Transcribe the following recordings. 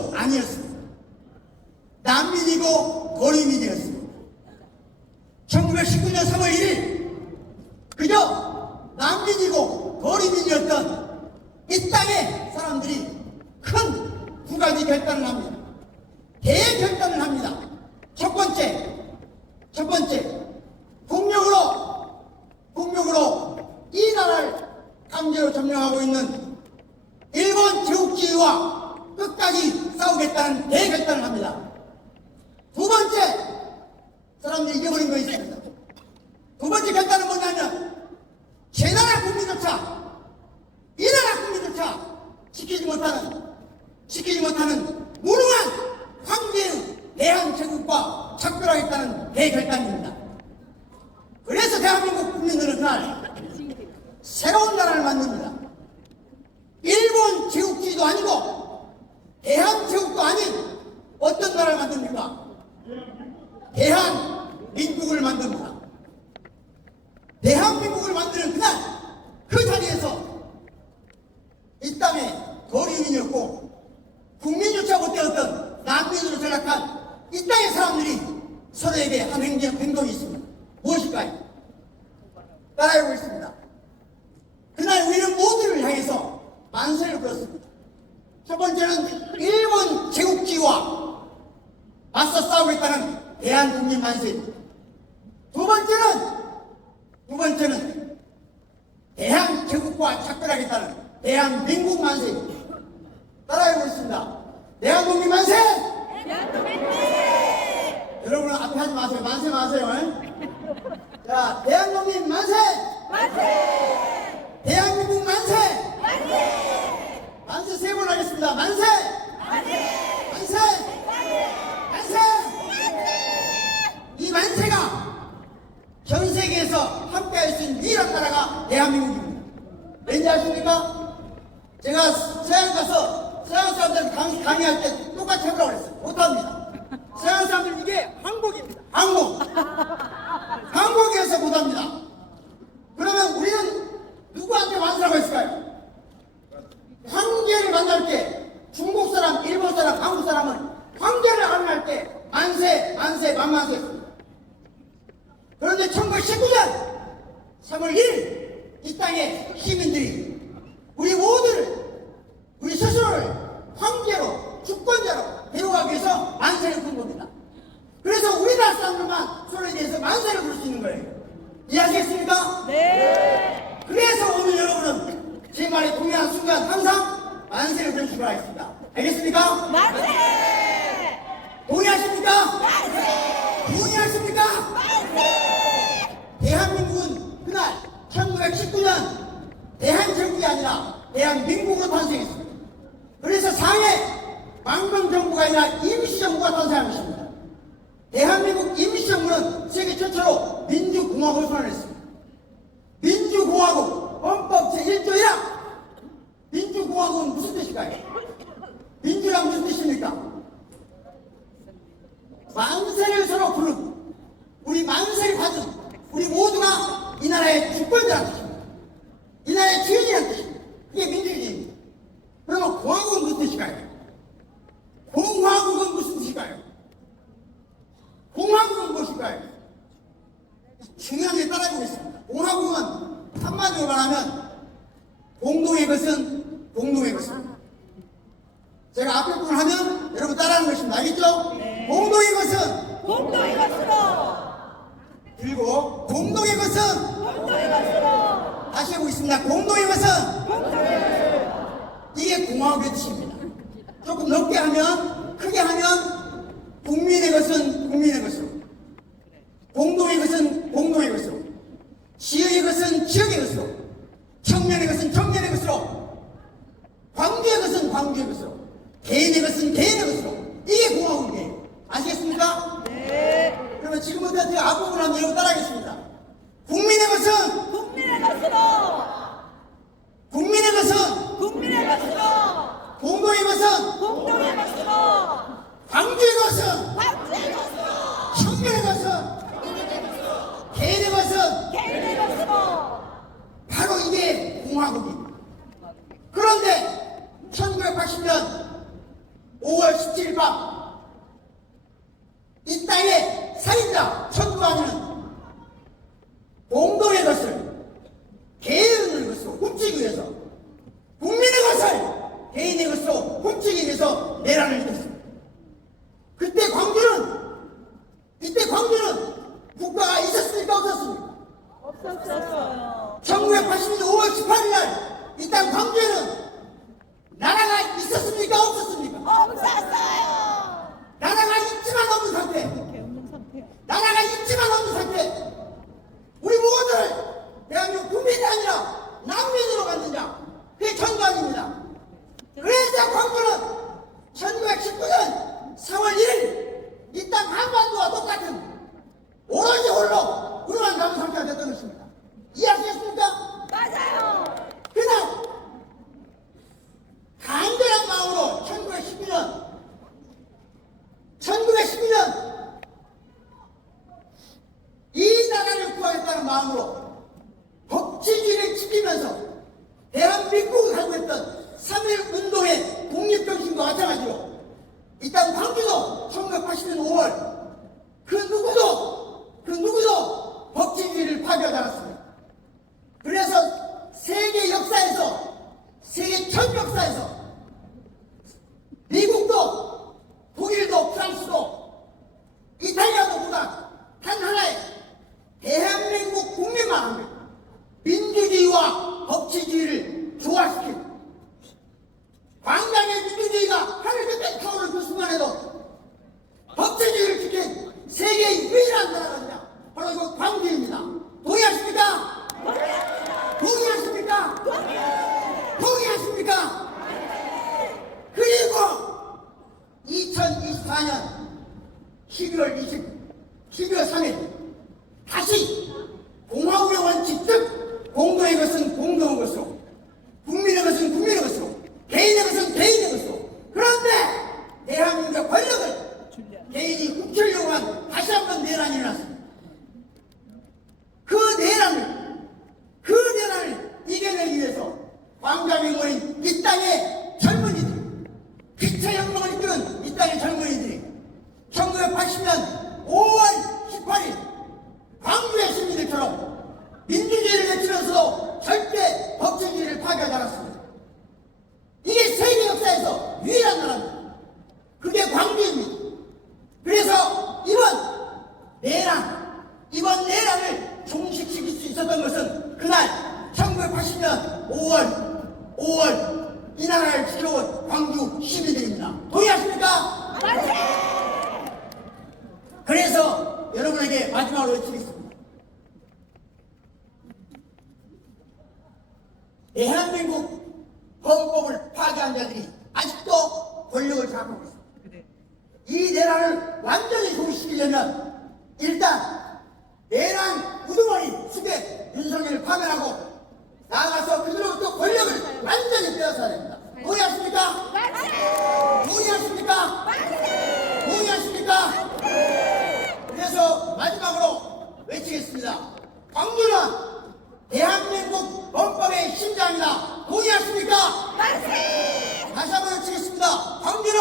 민족도 아니었습니다. 난민이고 거리민이었습니다. 1919년 3월 1일 그저 난민이고 거리민이었던 이 땅의 사람들이 큰 두 가지 결단을 합니다. 대결단을 합니다. 첫 번째, 국력으로 이 나라를 강제로 점령하고 있는 일본 제국주의와 끝까지 싸우겠다는 대결단을 합니다. 두 번째, 사람들이 잊어버린 거 있습니다. 두 번째 결단은 뭐냐면 제 나라 국민조차 이 나라 국민조차 지키지 못하는 무능한 황제의 대한제국과 작별하겠다는 대결단입니다. 그래서 대한민국 국민들은 그날 새로운 나라를 만듭니다. 일본 제국주의도 아니고 대한제국도 아닌 어떤 나라를 만듭니까? 대한민국을 만듭니다. 대한민국을 만드는 그날 그 자리에서 이 땅에 거리민이었고 국민조차 못되었던 난민으로 전락한 이 땅의 사람들이 서로에게 한 행동이 있습니다. 무엇일까요? 따라해보고 있습니다. 그날 우리는 모두를 향해서 만세를 불었습니다. 첫 번째는 일본 제국주의와 맞서 싸우겠다는 대한국민 만세입니다. 두 번째는 대한제국과 작별하겠다는 대한민국 만세입니다. 따라해보고 있습니다. 대한국민 만세! 여러분 앞에 하지 마세요. 만세 마세요. 자, 대한국민 만세! 대한민국 만세! 만세 세 번 하겠습니다. 만세! 만세! 이 만세가 전 세계에서 함께할 수 있는 유일한 나라가 대한민국입니다. 왠지 아십니까? 제가 서양 가서 서양 사람들 강의할 때 똑같이 해보라고 그랬어요. 못합니다. 서양 사람들 이게 항복입니다. 항복이어서 못합니다. 그러면 우리는 누구한테 만세라고 했을까요? 황제를 만날 때 중국 사람, 일본 사람, 한국 사람은 황제를 만날 때 만세 했습니다. 그런데 1919년 3월 1일 이 땅의 시민들이 우리 스스로를 황제로 주권자로 데려가기 위해서 만세를 부른 겁니다. 그래서 우리나라 사람들만 서로에 대해서 만세를 부를 수 있는 거예요. 이해하시겠습니까? 네. 그래서 오늘 여러분은 제 말에 동의하는 순간 항상 만세를 부르시기 바라겠습니다. 알겠습니까? 만세! 동의하십니까? 만세! 동의하십니까? 만세! 대한민국은 그날 1919년 대한제국이 아니라 대한민국으로 탄생했습니다. 그래서 상해 망명정부가 아니라 임시정부가 탄생한 것입니다. 대한민국 임시정부는 세계 최초로 민주공화국을 선언했습니다. 민주공화국 헌법 제1조 1항 민주공화국은 무슨 뜻일까요? 민주란 무슨 뜻입니까? 만세를 서로 부르고 우리 만세를 받은 우리 모두가 이 나라의 주권자라는 뜻입니다. 이 나라의 주인이라는 뜻입니다. 그게 민주주의입니다. 그러면 공화국은 무슨 뜻일까요? 공화국은 무슨 뜻일까요? 공화국은 무엇일까요? 중요한 게 따라해보겠습니다. 공화국은 한마디로 말하면 공동의 것은 공동의 것입니다. 제가 앞에 부분을 하면 여러분 따라하는 것입니다. 알겠죠? 네. 공동의 것은 공동의 것으로! 그리고 공동의 것은 공동의 것으로! 다시 해보겠습니다. 공동의 것은 공동의 것으로! 이게 공화국의 뜻입니다. 조금 넓게 하면 크게 하면 국민의 것은 국민의 것으로 공동의 것은 공동의 것으로 지역의 것은 지역의 것으로 청년의 것은 청년의 것으로 광주의 것은 광주의 것으로 개인의 것은 개인의 것으로 이게 공화국이에요. 아시겠습니까? 네. 그러면 지금부터 제가 앞부분을 한번 여러분 따라하겠습니다. 국민의 것은 국민의 것으로! 국민의 것은 국민의 것으로! 공동의 것은 공동의 것으로! 광주의 것은 광주의 것으로! 청년의 것은 개인의 것은 개인의 것으로! 바로 이게 공화국입니다. 그런데 1980년 5월 17일 밤 이 땅의 살인자 천부왕이는 공동의 것을 개인의 것으로 훔치기 위해서 국민의 것을 개인의 것으로 훔치기 위해서 내란을 일으켰습니다. 이때 광주는 국가가 있었습니까 없었습니까? 없었어요. 1980년 5월 18일 날 이 땅 광주에는 나라가 있었습니까 없었습니까? 없었어요. 나라가 있지만 없는 상태. 없는 상태. 나라가 있지만 없는 상태. 우리 모두를 대한민국 국민이 아니라 난민으로 만드냐. 그게 전광입니다. 그래서 광주는 1919년 4월 1일 이 땅 한반도와 똑같은 오로지 홀로 우리만 남은 상태가 됐던 것입니다. 이해하시겠습니까? 맞아요. 그날 간절한 마음으로 1912년 이 나라를 구하겠다는 마음으로 법치주의를 지키면서 대한민국을 가지고 있던 3.1 운동의 독립정신과 마찬가지로 이 땅 광주도 1980년 5월 그 누구도 법치주의를 파괴하지 않았습니다. 그래서 세계 전 역사에서 미국도 독일도 프랑스도 이탈리아도보다 단 하나의 대한민국 국민만 합니다. 민주주의와 법치주의를 조화시킨 광장의 민주주의가 하늘에 빽 타오르는 그 순간에도 법치주의를 지킨 세계의 유일한 나라가 있냐? 바로 이거 광주입니다. 동의하십니까? 동의하십니까? 동의하십니까? 그리고 2024년 12월 3일 다시 공화국의 원칙 즉 공동의 것은 공동의 것으로 국민의 것은 국민의 것으로 개인의 것은 개인의 것으로 그런데 대한민국의 권력을 개인이 훔치려고 한 다시 한번 내란이 일어났습니다. 그 내란을 이겨내기 위해서 광장에 모인 이 땅의 젊은이들 피차혁명을 이끄는 이 땅의 젊은이들이 1980년 5월 18일 광주의 시민들처럼 민주주의를 외치면서도 절대 법치주의를 파괴하지 않았습니다. 이게 세계 역사에서 유일한 나라입니다. 그게 광주입니다. 그래서 이번 내란을 종식시킬 수 있었던 것은 그날 1980년 5월 이 나라를 지켜온 광주 시민들입니다. 동의하십니까? 그래서 여러분에게 마지막으로 외치겠습니다. 대한민국 헌법을 파괴한 자들이 아직도 권력을 장악하고 있습니다. 이 내란을 완전히 종식시키려면 일단 내란 우두머리 수백 윤석열을 파면하고 나아가서 그들로부터 권력을 완전히 빼앗아야 됩니다. 동의하십니까? 동의하십니까? 동의하십니까? 그래서 마지막으로 외치겠습니다. 광주는 대한민국 헌법의 심장이다. 동의하십니까? 다시 한번 외치겠습니다. 광주는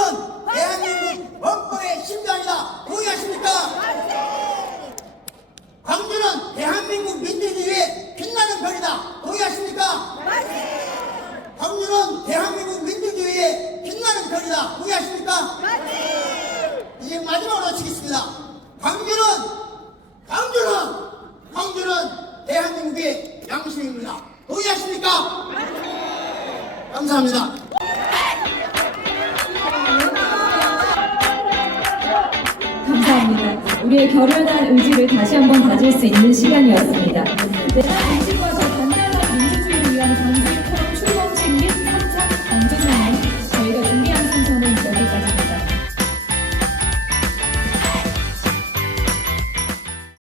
대한민국 헌법의 심장이다. 동의하십니까? 광주는 대한민국 민주주의의 빛나는 별이다. 동의하십니까? 광주는 대한민국 민주주의의 빛나는 별이다. 동의하십니까? 이제 마지막으로 치겠습니다. 광주는 대한민국의 양심입니다. 동의하십니까? 감사합니다. 감사합니다. 우리의 결연한 의지를 다시 한번 다질 수 있는 시간이었습니다.